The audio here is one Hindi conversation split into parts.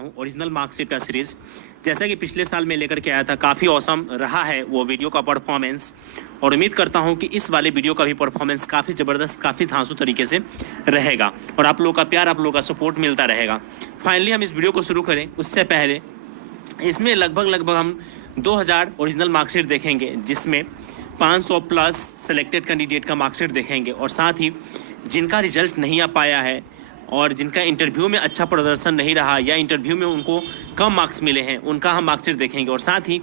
ओरिजिनल मार्कशीट का सीरीज। जैसा कि पिछले साल में लेकर के आया था, काफ़ी औसम रहा है वो वीडियो का परफॉर्मेंस, और उम्मीद करता हूं कि इस वाले वीडियो का भी परफॉर्मेंस काफ़ी ज़बरदस्त, काफ़ी धांसू तरीके से रहेगा और आप लोगों का प्यार, आप लोगों का सपोर्ट मिलता रहेगा। फाइनली हम इस वीडियो को शुरू करें उससे पहले इसमें लगभग हम 2000 ओरिजिनल मार्कशीट देखेंगे, जिसमें 500 प्लस सेलेक्टेड कैंडिडेट का मार्कशीट देखेंगे, और साथ ही जिनका रिजल्ट नहीं आ पाया है और जिनका इंटरव्यू में अच्छा प्रदर्शन नहीं रहा या इंटरव्यू में उनको कम मार्क्स मिले हैं, उनका हम मार्कशीट देखेंगे। और साथ ही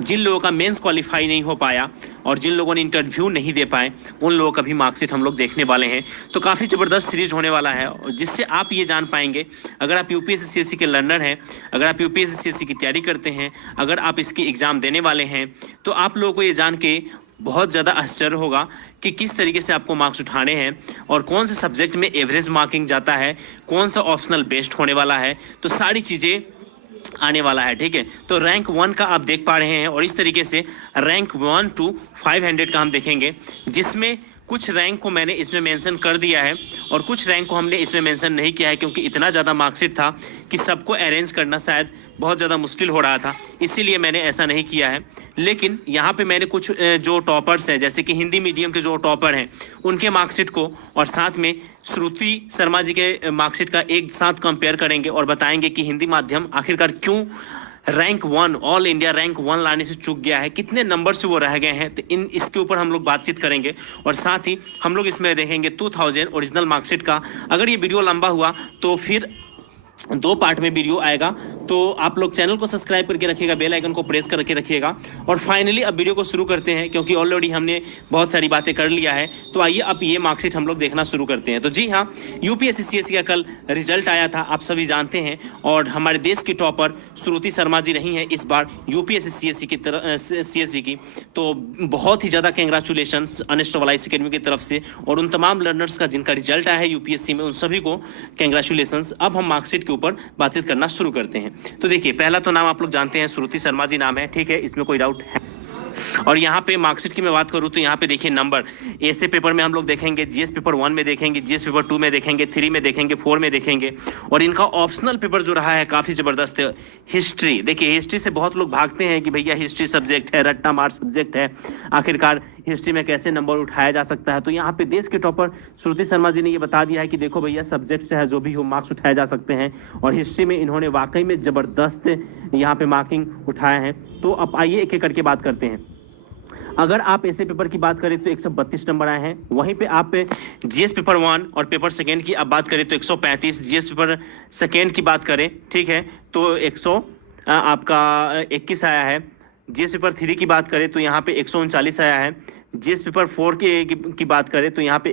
जिन लोगों का मेंस क्वालिफाई नहीं हो पाया और जिन लोगों ने इंटरव्यू नहीं दे पाए, उन लोगों का भी मार्कशीट हम लोग देखने वाले हैं। तो काफ़ी ज़बरदस्त सीरीज होने वाला है, जिससे आप ये जान पाएंगे, अगर आप यूपीएससी सीएससी के लर्नर हैं, अगर आप यूपीएससी सीएससी की तैयारी करते हैं, अगर आप इसकी एग्ज़ाम देने वाले हैं, तो आप लोगों को ये जान के बहुत ज़्यादा आश्चर्य होगा कि किस तरीके से आपको मार्क्स उठाने हैं और कौन से सब्जेक्ट में एवरेज मार्किंग जाता है, कौन सा ऑप्शनल बेस्ड होने वाला है, तो सारी चीज़ें आने वाला है। ठीक है, तो रैंक 1 का आप देख पा रहे हैं, और इस तरीके से रैंक 1 to 500 का हम देखेंगे, जिसमें कुछ रैंक को मैंने इसमें मेंशन कर दिया है और कुछ रैंक को हमने इसमें मेंशन नहीं किया है, क्योंकि इतना ज़्यादा मार्कशीट था कि सबको अरेंज करना शायद बहुत ज़्यादा मुश्किल हो रहा था, इसीलिए मैंने ऐसा नहीं किया है। लेकिन यहाँ पे मैंने कुछ जो टॉपर्स हैं, जैसे कि हिंदी मीडियम के जो टॉपर हैं, उनके मार्कशीट को और साथ में श्रुति शर्मा जी के मार्कशीट का एक साथ कंपेयर करेंगे और बताएंगे कि हिंदी माध्यम आखिरकार क्यों रैंक 1, ऑल इंडिया रैंक 1 लाने से चूक गया है, कितने नंबर से वो रह गए हैं। तो इसके ऊपर हम लोग बातचीत करेंगे, और साथ ही हम लोग इसमें देखेंगे 2000 ओरिजिनल मार्कशीट का। अगर ये वीडियो लंबा हुआ तो फिर 2 पार्ट में वीडियो आएगा, तो आप लोग चैनल को सब्सक्राइब करके रखिएगा, बेल आइकन को प्रेस करके रखिएगा। और फाइनली अब वीडियो को शुरू करते हैं, क्योंकि ऑलरेडी हमने बहुत सारी बातें कर लिया है। तो आइए अब ये मार्कशीट हम लोग देखना शुरू करते हैं। तो जी हाँ, यूपीएससी सीएससी का कल रिजल्ट आया था, आप सभी जानते हैं, और हमारे देश की टॉपर श्रुति शर्मा जी रही हैं इस बार यूपीएससी सीएससी की तरफ सीएससी की। तो बहुत ही ज़्यादा कंग्रेचुलेशन अनस्टोवलाइज अकेडमी की तरफ से, और उन तमाम लर्नर्स का जिनका रिजल्ट आया है यूपीएससी में, उन सभी को कंग्रेचुलेशन। अब हम मार्कशीट के ऊपर बातचीत करना शुरू करते हैं। तो देखिए, पहला तो नाम आप लोग जानते हैं, श्रुति शर्मा जी नाम है, ठीक है, इसमें कोई डाउट है। और यहाँ पे मार्कशीट की मैं बात करूँ तो यहाँ पे देखिए नंबर, ऐसे पेपर में हम लोग देखेंगे, जीएस पेपर 1 में देखेंगे, जीएस पेपर 2 में देखेंगे, 3 में देखेंगे, 4 में देखेंगे। और इनका ऑप्शनल पेपर जो रहा है काफ़ी ज़बरदस्त है। हिस्ट्री देखिए, हिस्ट्री से बहुत लोग भागते हैं कि भैया हिस्ट्री सब्जेक्ट है, रट्टा मार सब्जेक्ट है, आखिरकार हिस्ट्री में कैसे नंबर उठाया जा सकता है। तो यहाँ पे देश के टॉपर श्रुति शर्मा जी ने ये बता दिया है कि देखो भैया, सब्जेक्ट से है जो भी हो मार्क्स उठाए जा सकते हैं, और हिस्ट्री में इन्होंने वाकई में ज़बरदस्त यहाँ पे मार्किंग उठाया है। तो अब आइए एक एक करके बात करते हैं। अगर आप ऐसे पेपर की बात करें तो 132 नंबर आए हैं। वहीं पे आप जीएस पेपर 1 और पेपर सेकेंड की आप बात करें तो 135, जीएस पेपर सेकेंड की बात करें, ठीक है, तो 121 आया है। जीएस पेपर 3 की बात करें तो यहाँ पे 139 आया है। जीएस पेपर 4 की बात करें तो यहाँ पे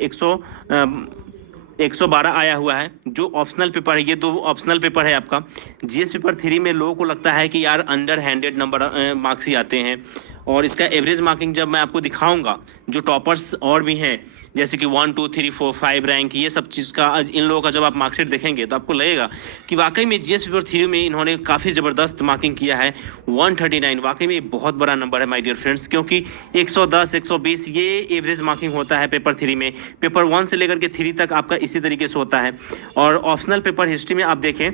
112 आया हुआ है। जो ऑप्शनल पेपर है, ये 2 ऑप्शनल पेपर है आपका। जीएस पेपर 3 में लोगों को लगता है कि यार अंडर हैंडेड नंबर मार्क्स ही आते हैं, और इसका एवरेज मार्किंग जब मैं आपको दिखाऊंगा, जो टॉपर्स और भी हैं, जैसे कि 1 2 3 4 5 रैंक, ये सब चीज़ का इन लोगों का जब आप मार्कशीट देखेंगे तो आपको लगेगा कि वाकई में जीएस पेपर 3 में इन्होंने काफ़ी ज़बरदस्त मार्किंग किया है। 139 वाकई में बहुत बड़ा नंबर है माय डियर फ्रेंड्स, क्योंकि 110 120 ये एवरेज मार्किंग होता है पेपर 3 में। पेपर 1 से लेकर के 3 तक आपका इसी तरीके से होता है। और ऑप्शनल पेपर हिस्ट्री में आप देखें,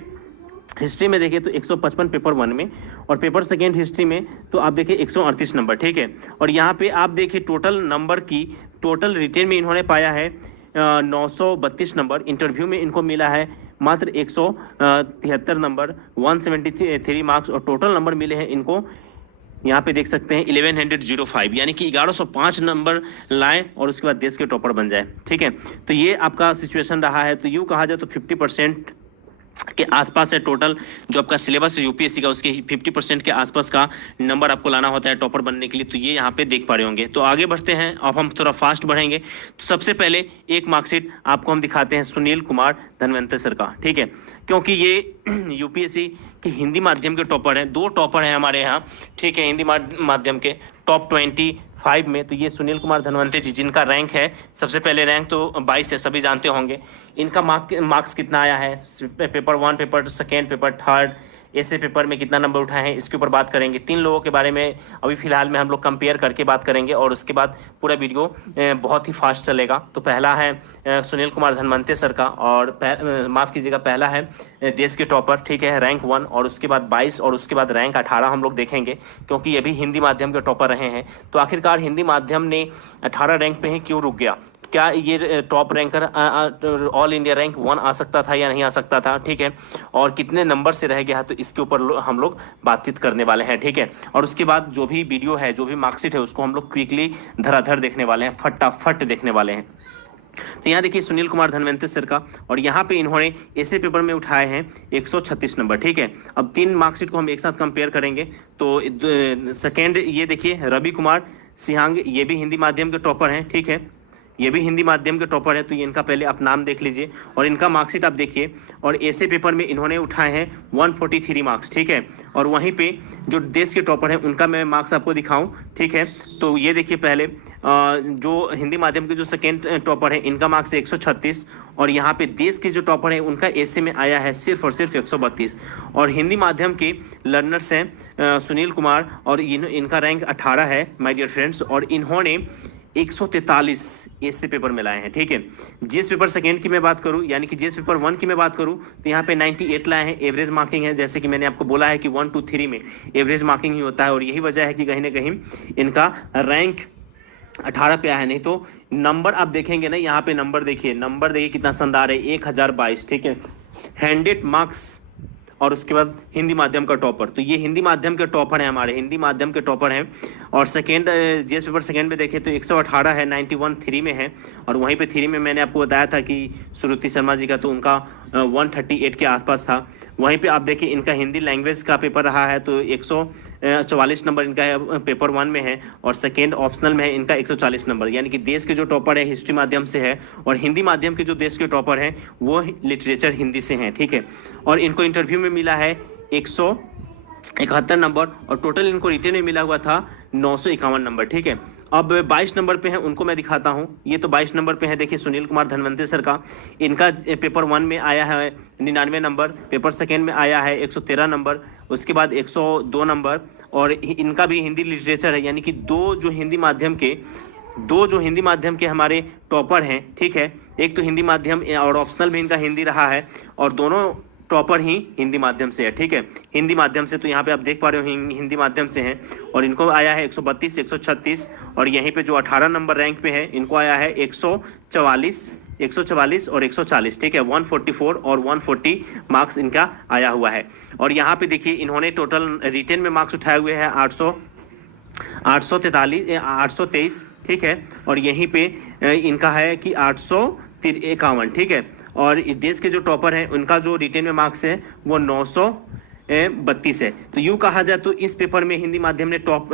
हिस्ट्री में देखिए तो 155 पेपर 1 में, और पेपर सेकेंड हिस्ट्री में तो आप देखिए 138 नंबर, ठीक है। और यहाँ पे आप देखिए टोटल नंबर की, टोटल रिटेन में इन्होंने पाया है 932 नंबर। इंटरव्यू में इनको मिला है मात्र 173 नंबर, 173 मार्क्स, और टोटल नंबर मिले हैं इनको, यहाँ पे देख सकते हैं 1105, यानी कि 1105 नंबर लाएं और उसके बाद देश के टॉपर बन जाए, ठीक है। तो ये आपका सिचुएशन रहा है। तो यूँ कहा जाए तो 50% के आसपास है टोटल जो आपका सिलेबस है यूपीएससी का, उसके 50% के आसपास का नंबर आपको लाना होता है टॉपर बनने के लिए। तो ये यहाँ पे देख पा रहे होंगे। तो आगे बढ़ते हैं, अब हम थोड़ा फास्ट बढ़ेंगे। तो सबसे पहले एक मार्कशीट आपको हम दिखाते हैं सुनील कुमार धनवंतरी सर का, ठीक है, क्योंकि ये यूपीएससी के हिंदी माध्यम के टॉपर हैं। 2 टॉपर हैं हमारे यहाँ, ठीक है, हिंदी माध्यम के टॉप 25 में। तो ये सुनील कुमार धनवंतरी जी, जिनका रैंक है, सबसे पहले रैंक तो 22 है, सभी जानते होंगे। इनका मार्क्स कितना आया है paper 1, paper second, paper third, ऐसे पेपर में कितना नंबर उठाए हैं इसके ऊपर बात करेंगे। 3 लोगों के बारे में अभी फिलहाल में हम लोग कंपेयर करके बात करेंगे और उसके बाद पूरा वीडियो बहुत ही फास्ट चलेगा। तो पहला है सुनील कुमार धनवंते सर का, और माफ़ कीजिएगा, पहला है देश के टॉपर, ठीक है, रैंक 1, और उसके बाद 22 और उसके बाद रैंक 18 हम लोग देखेंगे, क्योंकि ये भी हिंदी माध्यम के टॉपर रहे हैं। तो आखिरकार हिंदी माध्यम ने 18 रैंक पे ही क्यों रुक गया? क्या ये top ranker all India rank 1 आ सकता था या नहीं आ सकता था, ठीक है, और कितने नंबर से रह गया है, तो इसके ऊपर हम लोग बातचीत करने वाले हैं, ठीक है। और उसके बाद जो भी वीडियो है, जो भी मार्कशीट है, उसको हम लोग क्विकली धराधर देखने वाले हैं, फटाफट देखने वाले हैं। तो यहाँ देखिए सुनील कुमार धनवंते सर का, और यहाँ पे इन्होंने ऐसे पेपर में उठाए हैं 136 नंबर, ठीक है। अब 3 मार्कशीट को हम एक साथ कंपेयर करेंगे। तो सेकेंड ये देखिए रवि कुमार सिहांग, ये भी हिंदी माध्यम के टॉपर हैं, ठीक है, ये भी हिंदी माध्यम के टॉपर है। तो ये इनका पहले आप नाम देख लीजिए और इनका मार्कशीट आप देखिए। और ऐसे पेपर में इन्होंने उठाए हैं 143 मार्क्स, ठीक है। और वहीं पे जो देश के टॉपर हैं उनका मैं मार्क्स आपको दिखाऊं, ठीक है। तो ये देखिए पहले जो हिंदी माध्यम के जो सेकेंड टॉपर है इनका मार्क्स है 136, और यहाँ पे देश के जो टॉपर है उनका ऐसे में आया है सिर्फ और सिर्फ 132। और हिंदी माध्यम के लर्नर्स हैं सुनील कुमार, और इनका रैंक 18 है माय डियर फ्रेंड्स, और इन्होंने 143 ऐसे पेपर में लाए हैं, ठीक है। जीएस पेपर सेकेंड की मैं बात करूं, यानी कि जीएस पेपर 1 की मैं बात करूं, तो यहाँ पे 98 लाए हैं। एवरेज मार्किंग है, जैसे कि मैंने आपको बोला है कि 1 2 3 में एवरेज मार्किंग ही होता है, और यही वजह है कि कहीं ना कहीं इनका रैंक 18 पे आया है। नहीं तो नंबर आप देखेंगे ना, यहाँ पे नंबर देखिए कितना शानदार है, 1022, ठीक है, 100 मार्क्स। और उसके बाद हिंदी माध्यम का टॉपर, तो ये हिंदी माध्यम के टॉपर हैं, हमारे हिंदी माध्यम के टॉपर हैं। और सेकेंड जीएस पेपर सेकेंड में देखें तो 118 है, 91 3 में है। और वहीं पे 3 में मैंने आपको बताया था कि श्रुति शर्मा जी का, तो उनका 138 के आसपास था। वहीं पे आप देखिए इनका हिंदी लैंग्वेज का पेपर रहा है, तो 144 नंबर इनका है, पेपर 1 में है, और सेकेंड ऑप्शनल में है इनका 140 नंबर। यानी कि देश के जो टॉपर है हिस्ट्री माध्यम से है, और हिंदी माध्यम के जो देश के टॉपर हैं वो लिटरेचर हिंदी से हैं, ठीक है। और इनको इंटरव्यू में मिला है 171 नंबर, और टोटल इनको रिटेन में मिला हुआ था 951 नंबर, ठीक है। अब 22 नंबर पे है, उनको मैं दिखाता हूँ। ये तो 22 नंबर पे है, देखिए सुनील कुमार धनवंते सर का, इनका पेपर 1 में आया है 99 नंबर, पेपर सेकेंड में आया है 113 नंबर, उसके बाद 102 नंबर। और इनका भी हिंदी लिटरेचर है, यानी कि दो जो हिंदी माध्यम के हमारे टॉपर हैं, ठीक है। एक तो हिंदी माध्यम और ऑप्शनल भी इनका हिंदी रहा है, और दोनों टॉपर ही हिंदी माध्यम से है, ठीक है, हिंदी माध्यम से। तो यहाँ पे आप देख पा रहे हो हिंदी माध्यम से हैं, और इनको आया है 132 136, और यहीं पे जो 18 नंबर रैंक पे है इनको आया है 144 और 140, ठीक है, 144 और 140 मार्क्स इनका आया हुआ है। और यहाँ पे देखिए इन्होंने टोटल रिटेन में मार्क्स उठाए हुए हैं 823, ठीक है। और यहीं पे इनका है कि 851, ठीक है। और इस देश के जो टॉपर हैं उनका जो रिटेन में मार्क्स है वो 932 है। तो यूँ कहा जाए तो इस पेपर में हिंदी माध्यम ने टॉप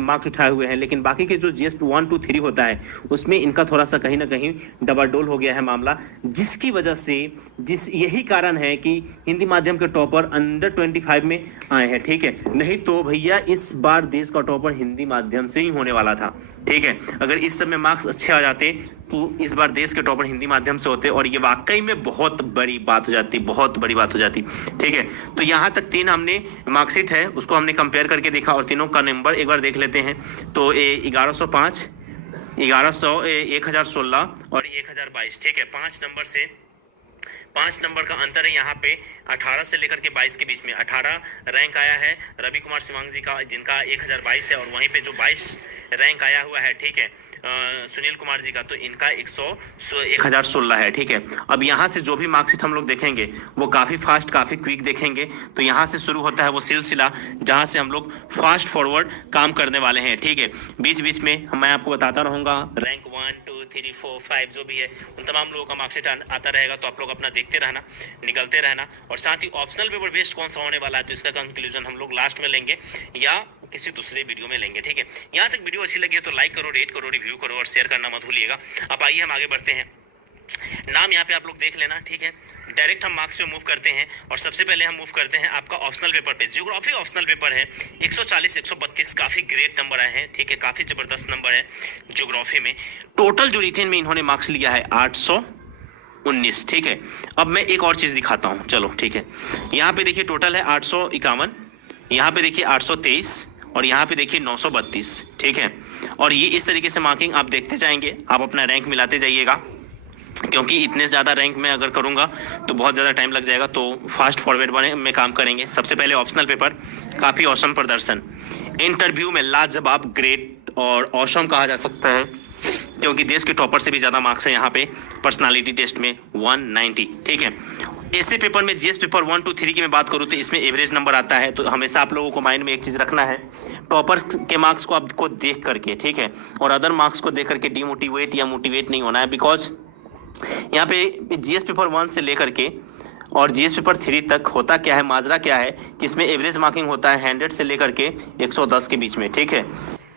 मार्क्स उठाए हुए हैं, लेकिन बाकी के जो जीएस 1 2 3 होता है उसमें इनका थोड़ा सा कहीं ना कहीं डबाडोल हो गया है मामला, जिसकी वजह से यही कारण है कि हिंदी माध्यम के टॉपर अंडर 25 में आए हैं, ठीक है। नहीं तो भैया इस बार देश का टॉपर हिंदी माध्यम से ही होने वाला था, ठीक है। अगर इस समय मार्क्स अच्छे आ जाते तो इस बार देश के टॉपर हिंदी माध्यम से होते, और ये वाकई में बहुत बड़ी बात हो जाती, बहुत बड़ी बात हो जाती, ठीक है। तो यहाँ तक 3 हमने मार्कशीट है उसको हमने कंपेयर करके देखा, और तीनों का नंबर एक बार देख लेते हैं। तो 1105, 1016 और 1022, ठीक है। 5 नंबर का अंतर है यहाँ पे 18 से लेकर के 22 के बीच में। 18 रैंक आया है रवि कुमार सिवांग जी का, जिनका 1022 है, और वहीं पे जो 22 रैंक आया हुआ है, ठीक है, सुनील कुमार जी का, तो इनका 1016 है, ठीक है। अब यहाँ से जो भी मार्कशीट हम लोग देखेंगे वो काफ़ी फास्ट, काफ़ी क्विक देखेंगे। तो यहाँ से शुरू होता है वो सिलसिला जहाँ से हम लोग फास्ट फॉरवर्ड काम करने वाले हैं, ठीक है। बीच बीच में मैं आपको बताता रहूँगा रैंक 1 2 3 4 5 जो भी है उन तमाम लोगों का मार्कशीट आता रहेगा, तो आप लोग अपना देखते रहना, निकलते रहना। और साथ ही ऑप्शनल पेपर बेस्ड कौन सा होने वाला है तो इसका कंक्लूजन हम लोग लास्ट में लेंगे या किसी दूसरे वीडियो में लेंगे, ठीक है। यहाँ तक वीडियो अच्छी लगी है तो लाइक करो, रेट करो, रिव्यू करो और शेयर करना मत भूलिएगा। अब आइए हम आगे बढ़ते हैं। नाम यहाँ पे आप लोग देख लेना, ठीक है। डायरेक्ट हम मार्क्स पे मूव करते हैं, और सबसे पहले हम मूव करते हैं आपका ऑप्शनल पेपर पे। ज्योग्राफी ऑप्शनल पेपर है, 140 132 काफ़ी ग्रेट नंबर आए हैं, ठीक है, काफ़ी ज़बरदस्त नंबर है ज्योग्राफी में। टोटल जो रिटेन में इन्होंने मार्क्स लिया है 19। ठीक है, अब मैं एक और चीज़ दिखाता हूँ, चलो ठीक है। यहाँ पे देखिए टोटल है 851, यहाँ पे देखिए 823 और यहाँ पे देखिए 932। ठीक है, और ये इस तरीके से मार्किंग आप देखते जाएंगे, आप अपना रैंक मिलाते जाइएगा, क्योंकि इतने ज़्यादा रैंक में अगर करूँगा तो बहुत ज़्यादा टाइम लग जाएगा। तो फास्ट फॉरवर्ड बने में काम करेंगे। सबसे पहले ऑप्शनल पेपर, काफ़ी औसम प्रदर्शन। इंटरव्यू में लाजवाब, ग्रेट और औसम कहा जा सकता है, क्योंकि देश के टॉपर से भी ज़्यादा मार्क्स है यहाँ पे। पर्सनालिटी टेस्ट में 190। ठीक है, ऐसे पेपर में जीएस पेपर 1 2 3 की मैं बात करूँ तो इसमें एवरेज नंबर आता है। तो हमेशा आप लोगों को माइंड में एक चीज़ रखना है, टॉपर के मार्क्स को आपको देख करके, ठीक है, और अदर मार्क्स को देख करके डिमोटिवेट या मोटिवेट नहीं होना है। बिकॉज यहाँ पे जीएस पेपर 1 से लेकर के और जीएस पेपर 3 तक होता क्या है, माजरा क्या है कि इसमें एवरेज मार्किंग होता है 100 से लेकर के 110 के बीच में। ठीक है,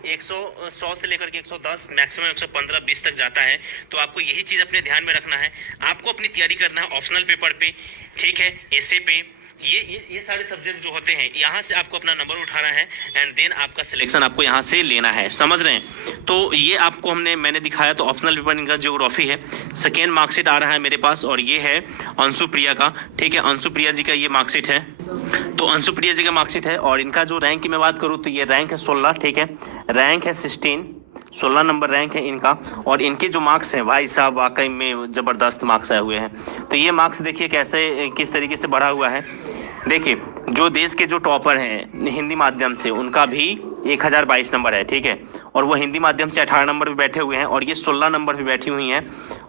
100 से लेकर के 110, मैक्सिमम 115 20 तक जाता है। तो आपको यही चीज़ अपने ध्यान में रखना है। आपको अपनी तैयारी करना है ऑप्शनल पेपर पे, ठीक है, ऐसे पे, ये सारे सब्जेक्ट जो होते हैं यहाँ से आपको अपना नंबर उठाना है एंड देन आपका सिलेक्शन आपको यहाँ से लेना है, समझ रहे हैं। तो ये आपको मैंने दिखाया। तो ऑप्शनल पेपर इनका ज्योग्राफी है, सेकेंड मार्कशीट आ रहा है मेरे पास और ये है अंशु प्रिया का। ठीक है, अंशु प्रिया जी का ये मार्कशीट है। तो अंशु प्रिया जी का मार्कशीट है और इनका जो रैंक की मैं बात करूँ तो ये रैंक है 16। ठीक है, रैंक है 16 नंबर रैंक है इनका। और इनके जो मार्क्स हैं भाई साहब वाकई में ज़बरदस्त मार्क्स आए हुए हैं। तो ये मार्क्स देखिए कैसे किस तरीके से बढ़ा हुआ है। देखिए जो देश के जो टॉपर हैं हिंदी माध्यम से उनका भी 1022 नंबर है। ठीक है, और वो हिंदी माध्यम से 18 नंबर पे बैठे हुए हैं और ये 16 नंबर पे बैठी हुई हैं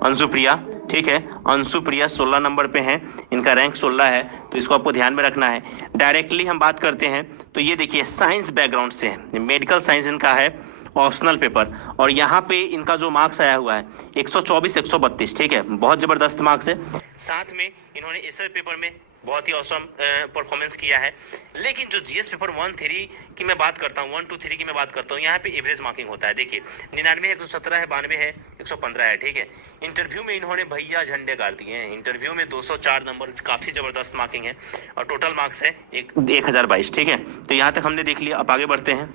अंशु प्रिया। ठीक है, अंशु प्रिया 16 नंबर पे हैं, इनका रैंक 16 है। तो इसको आपको ध्यान में रखना है। डायरेक्टली हम बात करते हैं तो ये देखिए साइंस बैकग्राउंड से है, मेडिकल साइंस इनका है, ऑप्शनल पेपर। और यहाँ पे इनका जो मार्क्स आया हुआ है 124 132। ठीक है, बहुत ज़बरदस्त मार्क्स है। साथ में इन्होंने एसए पेपर में बहुत ही औसम परफॉर्मेंस किया है। लेकिन जो जीएस पेपर 1 3 की मैं बात करता हूँ, 1 2 3 की मैं बात करता हूँ, यहाँ पे एवरेज मार्किंग होता है। देखिए 99 है, 117 है, 92 है, 115 है। ठीक है, इंटरव्यू में इन्होंने भैया झंडे गाड़ दिए हैं। इंटरव्यू में 204 नंबर, काफ़ी ज़बरदस्त मार्किंग है और टोटल मार्क्स है 1022। ठीक है, तो यहाँ तक हमने देख लिया। अब आगे बढ़ते हैं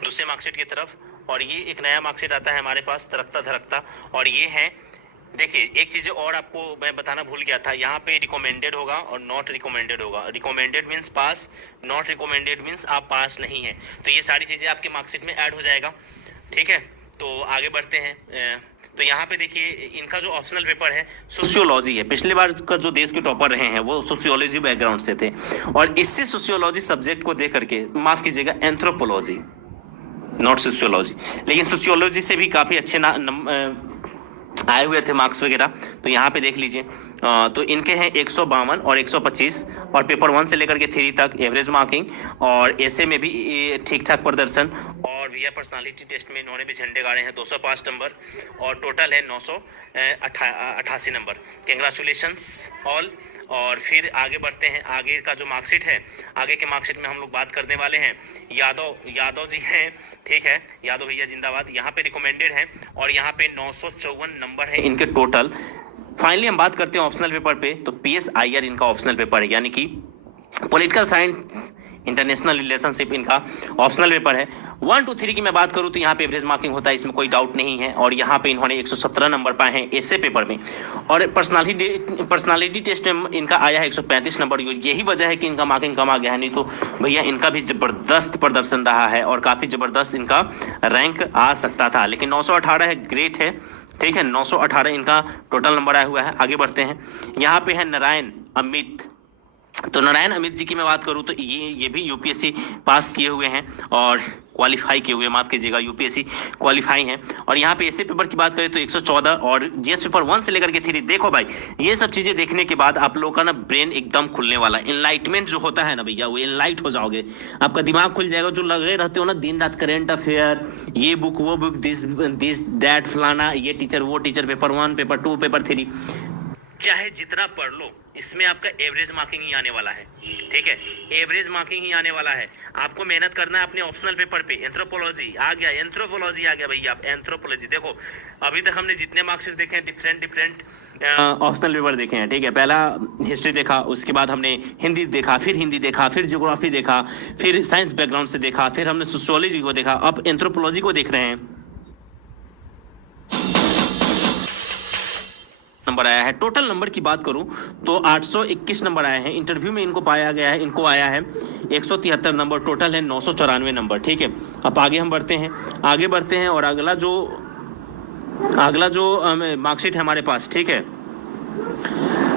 दूसरे मार्कशीट की तरफ। और ये एक नया मार्कशीट आता है हमारे पास, तरकता धरकता। और ये है, देखिए एक चीज़ और आपको मैं बताना भूल गया था, यहाँ पे रिकमेंडेड होगा और नॉट रिकमेंडेड होगा। Recommended means pass, not recommended means आप पास नहीं हैं। तो ये सारी चीज़ें आपके मार्कशीट में ऐड हो जाएगा। ठीक है, तो आगे बढ़ते हैं। तो यहाँ पे देखिए इनका जो ऑप्शनल पेपर है सोशियोलॉजी है। पिछले बार का जो देश के टॉपर रहे हैं वो सोशियोलॉजी बैकग्राउंड से थे और इससे सोशियोलॉजी सब्जेक्ट को दे करके, माफ़ कीजिएगा, एंथ्रोपोलॉजी नॉट सोशियोलॉजी, लेकिन सोशियोलॉजी से भी काफ़ी अच्छे आए हुए थे मार्क्स वगैरह। तो यहाँ पे देख लीजिए, तो इनके हैं 152 और 125 और पेपर 1 से लेकर के 3 तक एवरेज मार्किंग और ऐसे में भी ठीक ठाक प्रदर्शन। और भैया पर्सनालिटी टेस्ट में इन्होंने भी झंडे गाड़े हैं, 205 नंबर और टोटल है 988 नंबर। Congratulations all. और फिर आगे बढ़ते हैं। आगे का जो मार्कशीट है, आगे के मार्कशीट में हम लोग बात करने वाले हैं यादव जी हैं। ठीक है, यादव भैया जिंदाबाद। यहाँ पे रिकमेंडेड है और यहाँ पे 954 नंबर है इनके टोटल। फाइनली हम बात करते हैं ऑप्शनल पेपर पे। तो PSIR इनका ऑप्शनल पेपर है, यानी कि पॉलिटिकल साइंस इंटरनेशनल रिलेशनशिप इनका ऑप्शनल पेपर है। 1 2 3 की मैं बात करूं तो यहाँ पे एवरेज मार्किंग होता है, इसमें कोई डाउट नहीं है। और यहाँ पे इन्होंने 117 नंबर पाए हैं ऐसे पेपर में। और पर्सनालिटी टेस्ट में इनका आया है 135 नंबर। यही वजह है कि इनका मार्किंग कम आ गया है, नहीं तो भैया इनका भी ज़बरदस्त प्रदर्शन रहा है और काफ़ी ज़बरदस्त इनका रैंक आ सकता था। लेकिन 918 है, ग्रेट है। ठीक है, 918 इनका टोटल नंबर आया हुआ है। आगे बढ़ते हैं। यहाँ पे है नारायण अमित। तो नारायण अमित जी की मैं बात करूं तो ये भी यूपीएससी पास किए हुए हैं और क्वालिफाई किए हुए, माफ़ कीजिएगा, यूपीएससी क्वालिफाई हैं। और यहाँ पे ऐसे पेपर की बात करें तो 114 और जीएस पेपर 1 से लेकर के 3। देखो भाई, ये सब चीज़ें देखने के बाद आप लोगों का ना ब्रेन एकदम खुलने वाला है। इनलाइटमेंट जो होता है ना भैया, वो इनलाइट हो जाओगे, आपका दिमाग खुल जाएगा। जो लगे रहते हो ना दिन रात करेंट अफेयर, ये बुक वो बुक, दिस दैट, फलाना, ये टीचर वो टीचर, पेपर 1 पेपर 2 पेपर 3, चाहे जितना पढ़ लो इसमें आपका एवरेज मार्किंग ही आने वाला है। ठीक है, एवरेज मार्किंग ही आने वाला है। आपको मेहनत करना है अपने ऑप्शनल पेपर पे। एंथ्रोपोलॉजी आ गया, एंथ्रोपोलॉजी आ गया भैया। आप एंथ्रोपोलॉजी देखो, अभी तक हमने जितने मार्क्स देखे हैं डिफरेंट ऑप्शनल पेपर देखे हैं। ठीक है, पहला हिस्ट्री देखा, उसके बाद हमने हिंदी देखा, फिर ज्योग्राफी देखा, फिर साइंस बैकग्राउंड से देखा, फिर हमने सोशियोलॉजी को देखा, अब एंथ्रोपोलॉजी को देख रहे हैं। नंबर आया है। टोटल नंबर की बात करूं तो 821 नंबर आए हैं। इंटरव्यू में इनको पाया गया है, इनको आया है 173 नंबर। टोटल है 994 नंबर। ठीक है, अब आगे हम बढ़ते हैं और अगला जो मार्कशीट है हमारे पास, ठीक है,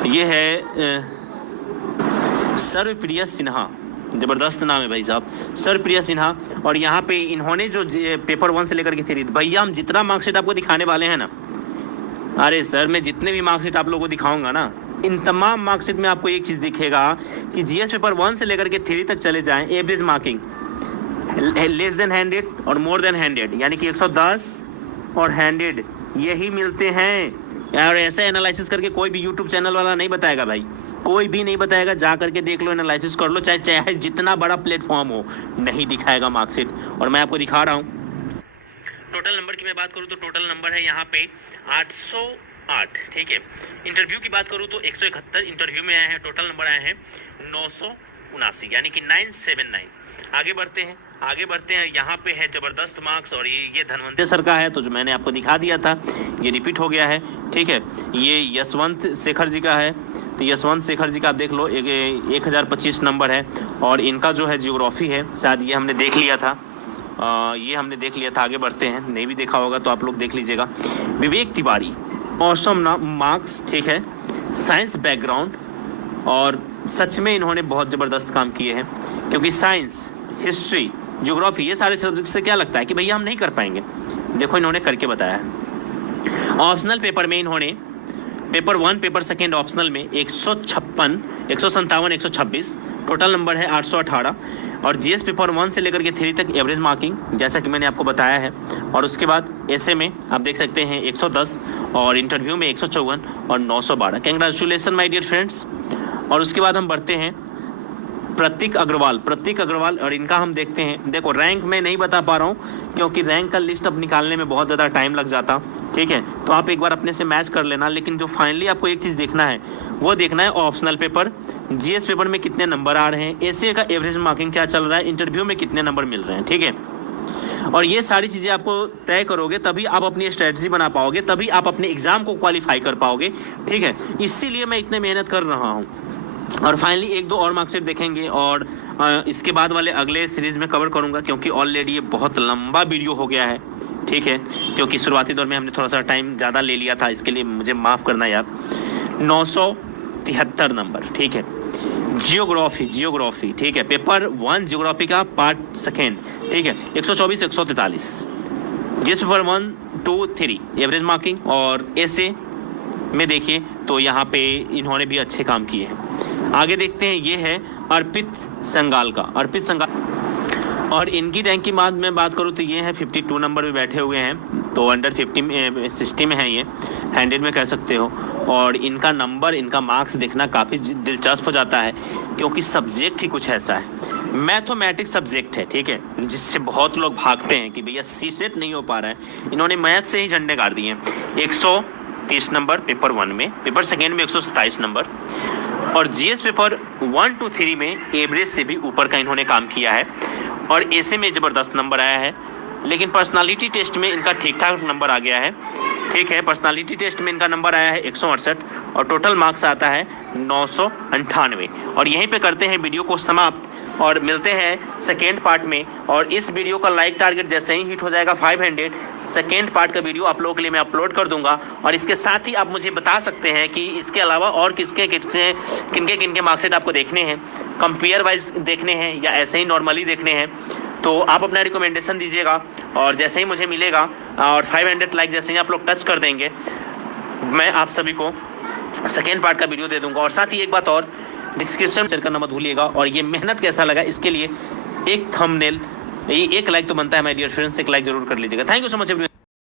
ये है सर्वप्रिया सिन्हा। जबरदस्त नाम है भाई साहब, सर्वप्रिया सिन्हा। और यहाँ पे इन्होंने जो पेपर 1 से लेकर के थ्री, भैया हम जितना मार्कशीट आपको दिखाने वाले हैं ना, अरे सर मैं जितने भी मार्कशीट आप लोगों को दिखाऊंगा ना, इन तमाम मार्कशीट में आपको एक चीज दिखेगा कि जीएस पेपर 1 से लेकर के 3 तक चले जाएं, एवरेज मार्किंग लेस देन 100 और मोर देन 100, यानी कि 110 और 100 यही मिलते हैं। और ऐसा एनालिसिस करके कोई भी यूट्यूब चैनल वाला नहीं बताएगा भाई, कोई भी नहीं बताएगा। जा करके देख लो, एनालिसिस कर लो, चाहे जितना बड़ा प्लेटफॉर्म हो, नहीं दिखाएगा मार्कशीट। और मैं आपको दिखा रहा हूँ। टोटल नंबर की मैं बात करूँ तो टोटल नंबर है यहाँ पे 808। ठीक है, इंटरव्यू की बात करूँ तो 171 इंटरव्यू में आए हैं। टोटल नंबर आए हैं 979, यानी कि 979। आगे बढ़ते हैं। यहाँ पे है जबरदस्त मार्क्स, और ये धनवंतरी सर का है, तो जो मैंने आपको दिखा दिया था ये रिपीट हो गया है। ठीक है, ये यशवंत शेखर जी का है, तो यशवंत शेखर जी का आप देख लो, 1025 नंबर है। और इनका जो है जियोग्राफी है, शायद ये हमने देख लिया था, आगे बढ़ते हैं, नहीं भी देखा होगा तो आप लोग देख लीजिएगा। विवेक तिवारी, ऑसम मार्क्स, ठीक है, साइंस बैकग्राउंड, और सच में इन्होंने बहुत ज़बरदस्त काम किए हैं, क्योंकि साइंस, हिस्ट्री, ज्योग्राफी, ये सारे सब्जेक्ट से क्या लगता है कि भैया हम नहीं कर पाएंगे, देखो इन्होंने करके बताया है। ऑप्शनल पेपर में इन्होंने पेपर 1, पेपर सेकेंड ऑप्शनल में 156, 157, 126, टोटल नंबर है 818। और जीएस पेपर 1 से लेकर के 3 तक एवरेज मार्किंग, जैसा कि मैंने आपको बताया है। और उसके बाद ऐसे में आप देख सकते हैं 110, और इंटरव्यू में 154 और 912। Congratulation my dear friends. और उसके बाद हम बढ़ते हैं प्रतीक अग्रवाल, और इनका हम देखते हैं। देखो रैंक मैं नहीं बता पा रहा हूँ, क्योंकि रैंक का लिस्ट अब निकालने में बहुत ज़्यादा टाइम लग जाता। ठीक है, तो आप एक बार अपने से मैच कर लेना, लेकिन जो फाइनली आपको एक चीज़ देखना है, वो देखना है ऑप्शनल पेपर, जीएस पेपर में कितने नंबर आ रहे हैं, एसए का एवरेज मार्किंग क्या चल रहा है, इंटरव्यू में कितने नंबर मिल रहे हैं। ठीक है, और ये सारी चीज़ें आपको तय करोगे तभी आप अपनी स्ट्रेटजी बना पाओगे, तभी आप अपने एग्जाम को क्वालिफाई कर पाओगे। ठीक है, इसीलिए मैं इतने मेहनत कर रहा हूँ। और फाइनली 1-2 और मार्कशीट देखेंगे, और इसके बाद वाले अगले सीरीज में कवर करूँगा, क्योंकि ऑलरेडी ये बहुत लंबा वीडियो हो गया है। ठीक है, क्योंकि शुरुआती दौर में हमने थोड़ा सा टाइम ज़्यादा ले लिया था, इसके लिए मुझे माफ़ करना यार। 973 नंबर, ठीक है, जियोग्राफी, ठीक है, पेपर 1 जियोग्राफी का पार्ट सेकेंड, ठीक है, 124, 143, जिस पेपर 1, 2, 3 एवरेज मार्किंग। और ऐसे में देखिए तो यहाँ पे इन्होंने भी अच्छे काम किए हैं। आगे देखते हैं, ये है अर्पित संगाल का, और इनकी रैंक की मैं बात करूँ तो ये है 52 नंबर पे बैठे हुए हैं, तो अंडर 60 में है, ये 100 में कह सकते हो। और इनका नंबर, इनका मार्क्स देखना काफ़ी दिलचस्प हो जाता है, क्योंकि सब्जेक्ट ही कुछ ऐसा है, मैथमेटिक्स सब्जेक्ट है। ठीक है, जिससे बहुत लोग भागते हैं कि भैया सी सेट नहीं हो पा रहा है, इन्होंने मैथ से ही झंडे गाड़ दिए। 130 नंबर पेपर 1 में, पेपर सेकेंड में 127 नंबर, और जीएस पेपर 1 to 3 में एवरेज से भी ऊपर का इन्होंने काम किया है। और ऐसे में ज़बरदस्त नंबर आया है, लेकिन पर्सनालिटी टेस्ट में इनका ठीक ठाक नंबर आ गया है। ठीक है, पर्सनालिटी टेस्ट में इनका नंबर आया है 168, और टोटल मार्क्स आता है 998। और यहीं पे करते हैं वीडियो को समाप्त, और मिलते हैं सेकेंड पार्ट में। और इस वीडियो का लाइक टारगेट जैसे ही हिट हो जाएगा 500, सेकेंड पार्ट का वीडियो आप लोगों के लिए मैं अपलोड कर दूंगा। और इसके साथ ही आप मुझे बता सकते हैं कि इसके अलावा और किनके मार्क्सिट आपको देखने हैं, कंपेयर वाइज देखने हैं, या ऐसे ही नॉर्मली देखने हैं, तो आप अपना रिकमेंडेशन दीजिएगा। और जैसे ही मुझे मिलेगा, और 500 लाइक जैसे ही आप लोग टच कर देंगे, मैं आप सभी को सेकेंड पार्ट का वीडियो दे दूंगा। और साथ ही एक बात और, डिस्क्रिप्शन शेयर करना मत भूलिएगा। और ये मेहनत कैसा लगा इसके लिए एक थंबनेल, एक लाइक तो बनता है माय डियर फ्रेंड्स, एक लाइक जरूर कर लीजिएगा। Thank you so much.